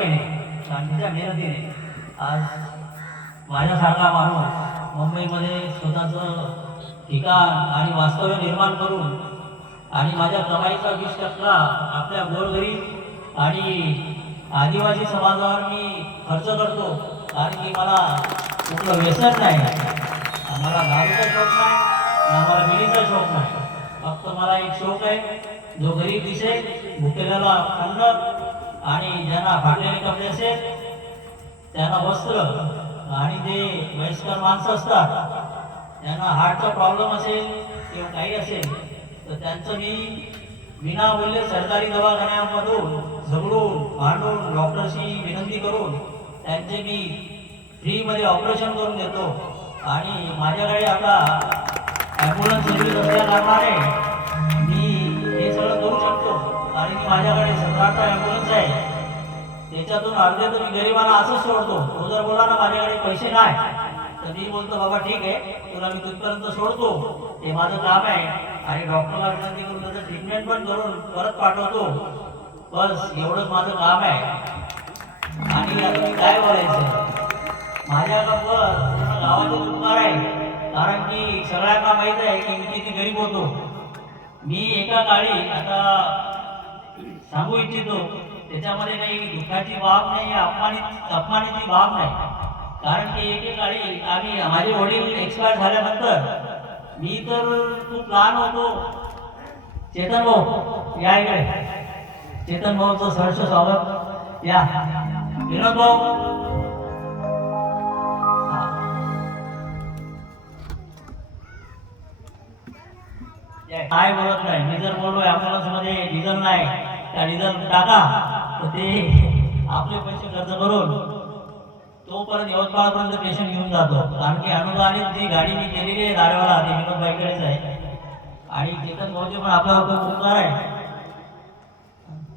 आणि तिच्या मेहनतीने आज माझ्यासारखा माणूस मुंबईमध्ये स्वतःचं ठिकाण आणि वास्तव्य निर्माण करून आणि माझ्या कमाईचा 20% आपल्या गोरगरीब आणि आदिवासी समाजावर मी खर्च करतो, कारण की मला कुठलं व्यसन नाही, आम्हाला दारूचा शौक नाही, आम्हाला बिडीचा शौक नाही. फक्त मला एक शौक आहे, जो गरीब दिसेल, भुकेल्याला अन्न आणि ज्यांना फाटलेले कपडे असेल त्यांना वस्त्र, आणि जे वयस्कर माणसं असतात त्यांना हार्टचा प्रॉब्लेम असेल किंवा काही असेल तर त्यांचं मी विनामूल्य सरकारी दवाखान्यामधून झगडून भांडून डॉक्टरशी विनंती करून त्यांचे मी फ्रीमध्ये ऑपरेशन करून देतो. आणि माझ्याकडे आता ॲम्ब्युलन्स सर्व्हिस असल्या कारणाने मी हे सगळं करू शकतो, कारण की माझ्याकडे 17 ॲम्ब्युलन्स आहे. त्याच्यातून अर्धे तर मी गरिबांना असंच सोडतो. तो जर बोला ना माझ्याकडे पैसे नाही, तर मी बोलतो बाबा ठीक आहे, तुला मी तिथपर्यंत सोडतो, ते माझं काम आहे. आणि डॉक्टरला विनंती करून त्याचं ट्रीटमेंट पण करून परत पाठवतो. बस एवढंच माझं काम आहे. आणि आता मी काय बोलायचं, माझ्या पूर्ण गावाचे उपकार आहे, कारण की सगळ्यांना माहीत आहे की मी किती गरीब होतो. मी एका काळी आता सांगू इच्छितो, त्याच्यामध्ये काही दुःखाची बाब नाही, अपमानाची बाब नाही. कारण की एकेकाळी माझे वडील एक्सपायर झाल्यानंतर मी तर खूप लहान होतो. चेतन भाऊ या इकडे, चेतन भाऊचं सहर्ष स्वागत. या विनोद भाऊ, काय बोलत नाही. मी जर बोललो ॲम्ब्युलन्स मध्ये डिझेल नाही, त्या डिझेल टाका, तर ते आपले पैसे खर्च करून तोपर्यंत यवतमाळपर्यंत पेशंट घेऊन जातो. कारण की अनुदानित जी गाडी मी केलेली आहे दारेवाला, ते विनोद बाईकडेच आहे. आणि चेतन भाऊचे पण आपल्यावर खूप उपकार आहे,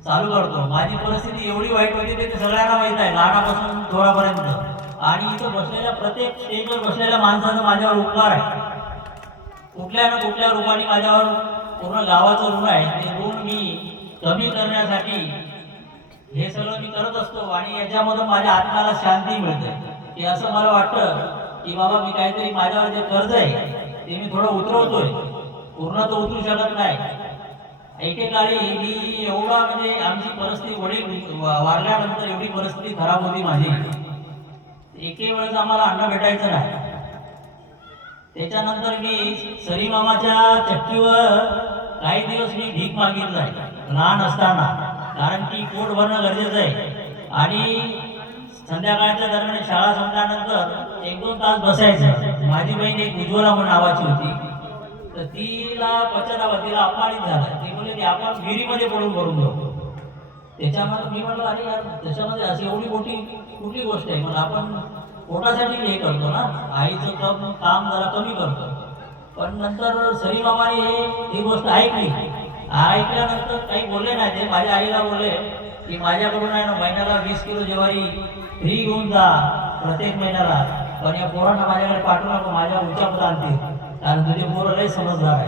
चालू करतो. माझी परिस्थिती एवढी वाईट होती ते सगळ्यांना माहीत आहे, लहानापासून थोडापर्यंत. आणि इथं बसलेल्या प्रत्येक स्टेजवर बसलेल्या माणसाचा माझ्यावर उपकार आहे. कुठल्या ना कुठल्या रूपाने माझ्यावर पूर्ण गावाचं ऋण आहे. ते ऋण मी कमी करण्यासाठी हे सगळं मी करत असतो. आणि याच्यामधून माझ्या आत्म्याला शांती मिळते, की असं मला वाटतं की बाबा मी काहीतरी माझ्यावर जे कर्ज आहे ते मी थोडं उतरवतोय. पूर्ण तर उतरू शकत नाही. एकेकाळी मी एवढा म्हणजे आमची परिस्थिती वडील वारल्यानंतर एवढी परिस्थिती खराब होती माझी, एके वेळेस आम्हाला अन्न भेटायचं नाही. त्याच्यानंतर मी सरीमामाच्या चक्कीवर काही दिवस मी भीक मागितलं आहे लहान असताना, कारण की पोट भरणं गरजेचं आहे. आणि संध्याकाळच्या दरम्यान शाळा संपल्यानंतर 1-2 तास बसायचं. माझी बहीण एक उज्ज्वला म्हणून नावाची होती, तर तिला पचनावा, तिला अपमानित झालं. ती बोलली की आपण विहिरीमध्ये पडून करून घेऊ. त्याच्यामध्ये मी म्हटलं अरे यार, त्याच्यामध्ये अशी एवढी मोठी कुठली गोष्ट आहे, मग आपण पोटासाठी हे करतो ना, आईचं काम जरा कमी करतो. पण नंतर सरीमामाने ही गोष्ट ऐकली. ऐकल्यानंतर काही बोलले नाही. ते माझ्या आईला बोलले की माझ्याकडून आहे ना महिन्याला 20 किलो ज्वारी फ्री घेऊन जा प्रत्येक महिन्याला, पण या पोरांना माझ्याकडे पाठवू नको, माझ्या उच्चापत आणतील, कारण तुझे पोरं लय समजदार आहे.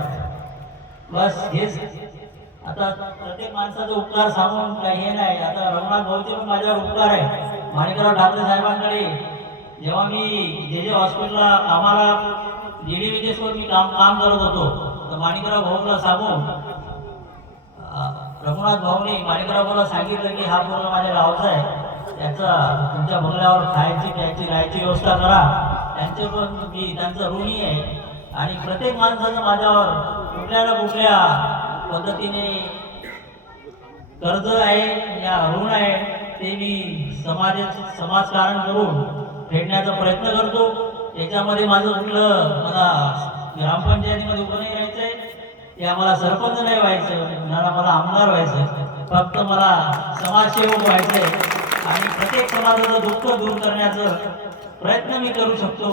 बस हेच आता प्रत्येक माणसाचा उपकार सांगून काही हे नाही. आता रघुनाथ भाऊचे पण माझ्यावर उपकार आहे. माणिकराव ठाकरे साहेबांकडे जेव्हा मी जे हॉस्पिटलला आम्हाला DDVJSवर मी काम करत होतो, तर माणिकराव भाऊला सांगून रघुनाथ भाऊने माणिकराव भाऊला सांगितलं की हा पूर्ण माझ्या गावचा आहे, त्याचा तुमच्या बंगल्यावर खायची प्यायची राहायची व्यवस्था करा. त्यांचे पण मी त्यांचं ऋणी आहे. आणि प्रत्येक माणसाचं माझ्यावर कुठल्या ना कुठल्या पद्धतीने कर्ज आहे या ऋण आहे, ते मी समाजकारण करून फेडण्याचा प्रयत्न करतो. याच्यामध्ये माझं कुठलं मला ग्रामपंचायतीमध्ये उभं नाही राहायचंय, या मला सरपंच नाही व्हायचं, मला आमदार व्हायचं, फक्त मला समाजसेवक व्हायचंय. आणि प्रत्येक समाजाचं दुःख दूर करण्याचं प्रयत्न मी करू शकतो.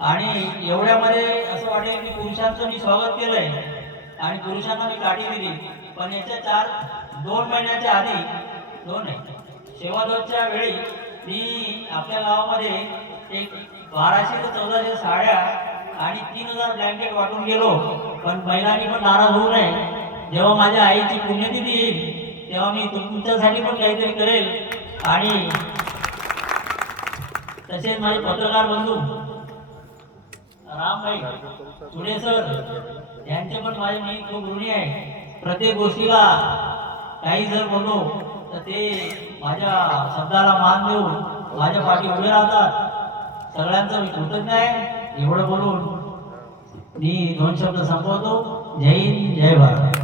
आणि एवढ्यामध्ये असं वाटेल की पुरुषांचं मी स्वागत केलंय आणि पुरुषांना मी काठी दिली. पण याच्या 2 महिन्याच्या आधी, 2 नाही, शेवादोच्या वेळी मी आपल्या गावामध्ये एक 1200 ते 1400 साड्या आणि 3000 ब्लँकेट वाटून गेलो. पण महिलांनी पण नाराज होऊ नये. जेव्हा माझ्या आईची पुण्यतिथी येईल तेव्हा मी तुमच्यासाठी पण काहीतरी करेल. आणि तसेच माझे पत्रकार बंधू रामभाई पुढे सर यांचे पण माझे मी खूप ऋणी आहे. प्रत्येक गोष्टीला काही जर बोललो तर ते माझ्या शब्दाला मान देऊन माझ्या पाठी उभे राहतात. सगळ्यांचं मी कृतज्ञ आहे. एवढं बोलून मी 2 शब्द संपवतो. जय हिंद, जय भारत.